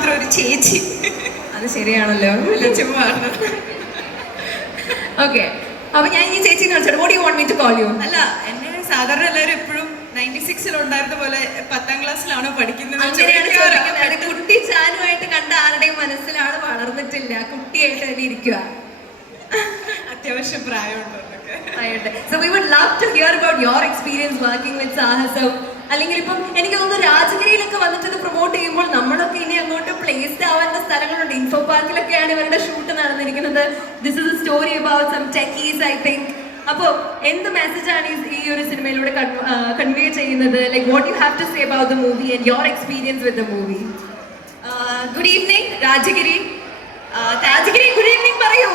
മാത്രം ഒരു ചേച്ചി. അത് ശരിയാണല്ലോ. ഓക്കെ അപ്പൊ ഞാൻ ഈ ചേച്ചി വിളിച്ചോട്ടെ. What you want me to call you അല്ല എന്നെ സാധാരണ എല്ലാവരും എപ്പോഴും നയന്റി സിക്സിൽ ഉണ്ടായിരുന്ന പോലെ പത്താം ക്ലാസ്സിലാണോ പഠിക്കുന്നത് കുട്ടി ചാനുമായിട്ട് കണ്ട ആരുടെയും മനസ്സിലാണ് വളർന്നിട്ടില്ല. കുട്ടിയായിട്ട് തന്നെ ഇരിക്കുക. അത്യാവശ്യം പ്രായമുണ്ടോ so we would love to hear about your experience working with Sahasam അല്ലെങ്കിൽ ഇപ്പം എനിക്ക് തോന്നുന്നു രാജഗിരിയിലൊക്കെ നടന്നിരിക്കുന്നത് this is a story about some techies I think അപ്പോൾ എന്ത് മെസ്സേജ് ആണ് ഈ- ഒരു സിനിമയിലൂടെ കൺവേ ചെയ്യുന്നത്? Like what you have to say about the movie and your experience with the movie good evening Rajagiri. Rajagiri good evening പറയൂ.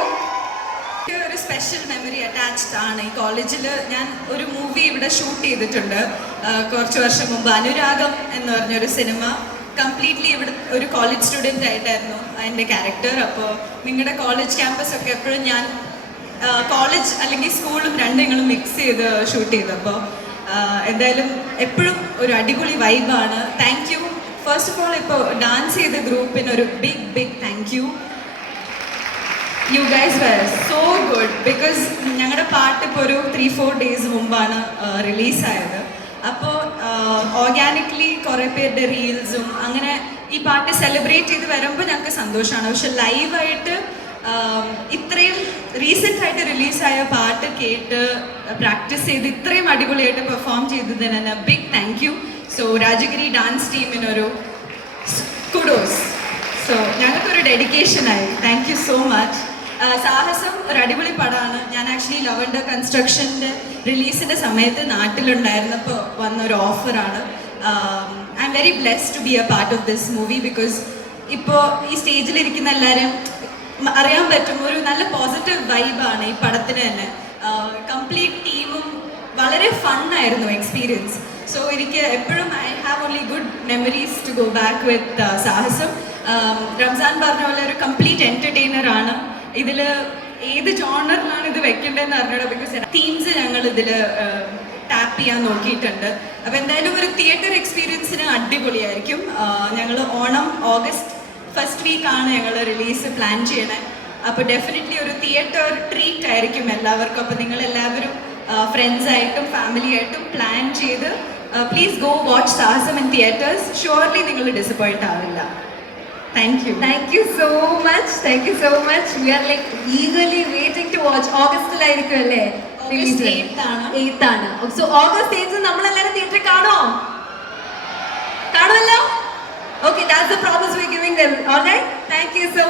ഒരു special memory attached ആണ്. ഈ കോളേജിൽ ഞാൻ ഒരു മൂവി ഇവിടെ ഷൂട്ട് ചെയ്തിട്ടുണ്ട്. കുറച്ച് വർഷം മുമ്പ് അനുരാഗം എന്ന് പറഞ്ഞൊരു സിനിമ കംപ്ലീറ്റ്ലി ഇവിടെ ഒരു കോളേജ് സ്റ്റുഡന്റ് ആയിട്ടായിരുന്നു എന്റെ ക്യാരക്ടർ അപ്പോൾ നിങ്ങളുടെ കോളേജ് ക്യാമ്പസ് ഒക്കെ എപ്പോഴും ഞാൻ കോളേജ് അല്ലെങ്കിൽ സ്കൂളും രണ്ടും മിക്സ് ചെയ്ത് ഷൂട്ട് ചെയ്തു. അപ്പോൾ എന്തായാലും എപ്പോഴും ഒരു അടിപൊളി വൈബാണ് thank you first of all ഇപ്പോൾ ഡാൻസ് ചെയ്ത ഗ്രൂപ്പിന് ഒരു big big thank you you guys were so good because ഞങ്ങളുടെ പാട്ട് ഇപ്പോൾ ഒരു ത്രീ ഫോർ ഡേയ്സ് മുമ്പാണ് റിലീസായത് അപ്പോൾ ഓർഗാനിക്കലി കുറേ പേരുടെ റീൽസും അങ്ങനെ ഈ പാട്ട് സെലിബ്രേറ്റ് ചെയ്ത് വരുമ്പോൾ ഞങ്ങൾക്ക് സന്തോഷമാണ്. പക്ഷെ ലൈവായിട്ട് ഇത്രയും റീസെന്റ് ആയിട്ട് റിലീസായ പാട്ട് കേട്ട് പ്രാക്ടീസ് ചെയ്ത് ഇത്രയും അടിപൊളിയായിട്ട് പെർഫോം ചെയ്തതിന് തന്നെ big thank you so Rajagiri dance ടീമിനൊരു kudos so ഞങ്ങൾക്കൊരു ഡെഡിക്കേഷനായി thank you so much Sahasam ഒരു അടിപൊളി പടമാണ്. ഞാൻ ആക്ച്വലി ലവൻഡർ കൺസ്ട്രക്ഷന്റെ റിലീസിന്റെ സമയത്ത് നാട്ടിലുണ്ടായിരുന്നപ്പോൾ വന്ന ഒരു ഓഫറാണ് I'm very blessed to be a part of this movie because ഇപ്പോൾ ഈ സ്റ്റേജിലിരിക്കുന്ന എല്ലാവരും അറിയാൻ പറ്റും. ഒരു നല്ല പോസിറ്റീവ് വൈബാണ് ഈ പടത്തിന് തന്നെ. കംപ്ലീറ്റ് ടീമും വളരെ ഫണ്ണായിരുന്നു എക്സ്പീരിയൻസ് സോ എനിക്ക് എപ്പോഴും I have only good memories to go back with Sahasam. Ramzan പറഞ്ഞ പോലെ ഒരു കംപ്ലീറ്റ് എന്റർടൈനർ ആണ്. ഇതിൽ ഏത് ജോണറിലാണ് ഇത് വെക്കേണ്ടതെന്ന് അറിഞ്ഞൂടാ ബിക്കോസ് തീംസ് ഞങ്ങൾ ഇതിൽ ടാപ്പ് ചെയ്യാൻ നോക്കിയിട്ടുണ്ട്. അപ്പോൾ എന്തായാലും ഒരു തിയേറ്റർ എക്സ്പീരിയൻസിന് അടിപൊളിയായിരിക്കും. ഞങ്ങൾ ഓണം ഓഗസ്റ്റ് ഫസ്റ്റ് വീക്കാണ് ഞങ്ങൾ റിലീസ് പ്ലാൻ ചെയ്യണേ. അപ്പോൾ ഡെഫിനറ്റ്ലി ഒരു തിയേറ്റർ ട്രീറ്റ് ആയിരിക്കും എല്ലാവർക്കും. അപ്പോൾ നിങ്ങൾ എല്ലാവരും ഫ്രണ്ട്സ് ആയിട്ടും ഫാമിലി ആയിട്ടും പ്ലാൻ ചെയ്ത് please go watch Sahasam in theatres surely നിങ്ങൾ ഡിസപ്പോയിന്റ് ആവില്ല. Thank you thank you so much thank you so much we are like eagerly waiting to watch ഓഗസ്റ്റിലായിരിക്കും അല്ലേ? August 8th ആണ്. എയ്ത്ത് ആണ്. So August eighth നമ്മളെല്ലാവരും തിയേറ്ററിൽ കാണോ കാണുമല്ലോ? Okay that's the promise we giving them alright thank you so